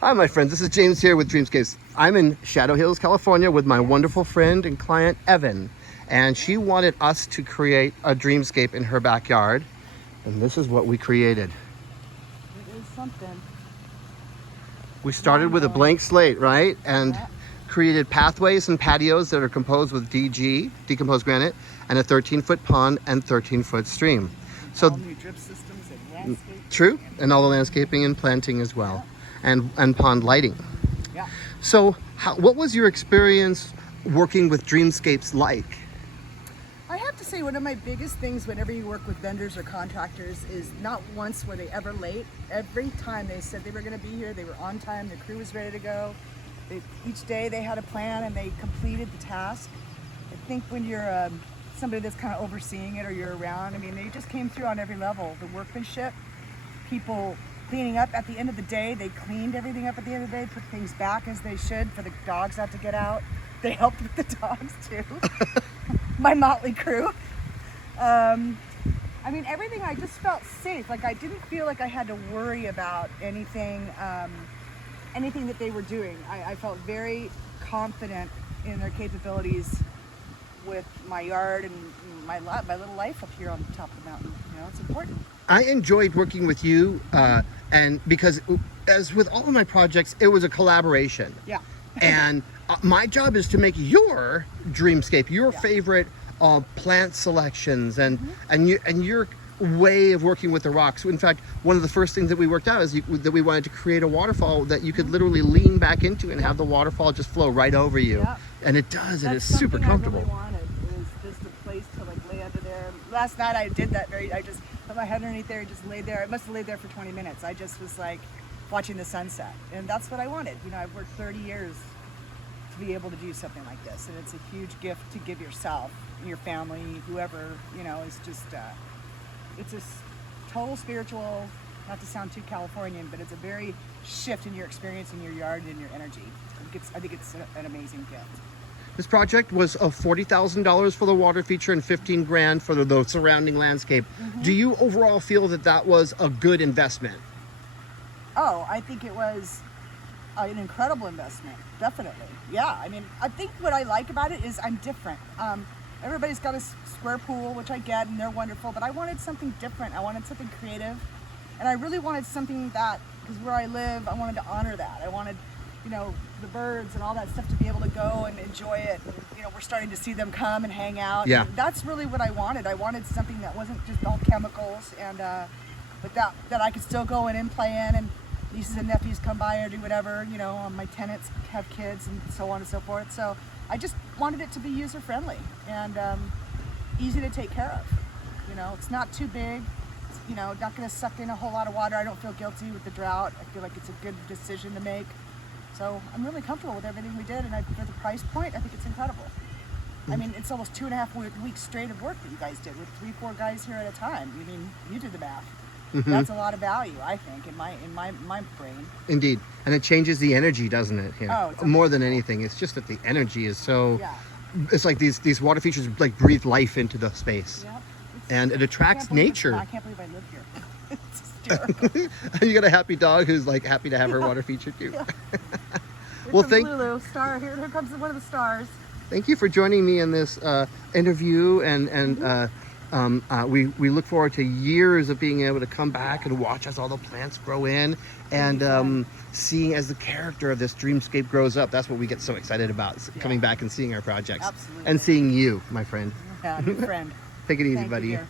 Hi, my friends. This is James here with DreamScapes. I'm in Shadow Hills, California with my wonderful friend and client, Evan. And she wanted us to create a dreamscape in her backyard. And this is what we created. It is something. We started with a blank slate, right? And created pathways and patios that are composed with DG, decomposed granite, and a 13-foot pond and 13-foot stream. So All new drip systems and landscape. true, and all the landscaping and planting as well. And pond lighting. Yeah. So what was your experience working with Dreamscapes like? I have to say, one of my biggest things whenever you work with vendors or contractors is not once were they ever late. Every time they said they were going to be here, they were on time, the crew was ready to go. Each day they had a plan and they completed the task. I think when you're somebody that's kind of overseeing it or you're around, I mean, they just came through on every level. The workmanship, people cleaning up at the end of the day, they cleaned everything up at the end of the day, put things back as they should for the dogs not to get out. They helped with the dogs too. My motley crew. I mean, everything, I just felt safe. Like I didn't feel like I had to worry about anything that they were doing. I felt very confident in their capabilities with my yard and my little life up here on the top of the mountain. You know, it's important. I enjoyed working with you, and because as with all of my projects, it was a collaboration. Yeah. And my job is to make your dreamscape, your favorite plant selections, and your way of working with the rocks. In fact, one of the first things that we worked out is that we wanted to create a waterfall that you could literally lean back into and have the waterfall just flow right over you. Yeah. And it does. That's it is super comfortable. I really wanted is just a place to like lay under there. Last night I did that I just put my head underneath there and just laid there. I must have laid there for 20 minutes. I just was like watching the sunset, and that's what I wanted. You know, I've worked 30 years to be able to do something like this, and it's a huge gift to give yourself, your family, whoever, you know, is just it's a total spiritual, not to sound too Californian, but it's a very shift in your experience in your yard and in your energy. I think it's an amazing gift. This project was $40,000 for the water feature and $15,000 for the surrounding landscape. Do you overall feel that that was a good investment? Oh, I think it was an incredible investment, definitely. Yeah, I mean, I think what I like about it is I'm different. Everybody's got a square pool, which I get, and they're wonderful, but I wanted something different. I wanted something creative, and I really wanted something that, because where I live, I wanted to honor that. I wanted, you know, the birds and all that stuff to be able to go and enjoy it. And, you know, we're starting to see them come and hang out. Yeah. And that's really what I wanted. I wanted something that wasn't just all chemicals, and but that I could still go in and play in, and nieces and nephews come by or do whatever, you know, my tenants have kids and so on and so forth. So I just wanted it to be user friendly and easy to take care of. You know, it's not too big. It's, you know, not going to suck in a whole lot of water. I don't feel guilty with the drought. I feel like it's a good decision to make. So I'm really comfortable with everything we did, and for the price point, I think it's incredible. I mean, it's almost 2.5 weeks straight of work that you guys did with 3-4 guys here at a time. I mean, you did the math. That's a lot of value, I think, in my brain. Indeed. And it changes the energy, doesn't it? Here? Oh, more than anything. It's just that the energy is so... Yeah. It's like these water features like breathe life into the space. Yep. And it attracts nature. I can't believe I live here. It's hysterical. You got a happy dog who's like happy to have her water feature too. Yeah. Well, Lulu, star, here comes one of the stars. Thank you for joining me in this interview, and we look forward to years of being able to come back and watch as all the plants grow in, and seeing as the character of this dreamscape grows up. That's what we get so excited about, coming back and seeing our projects. Absolutely. And seeing you, my friend. Yeah, new friend. Take it easy, Thank you, buddy. dear.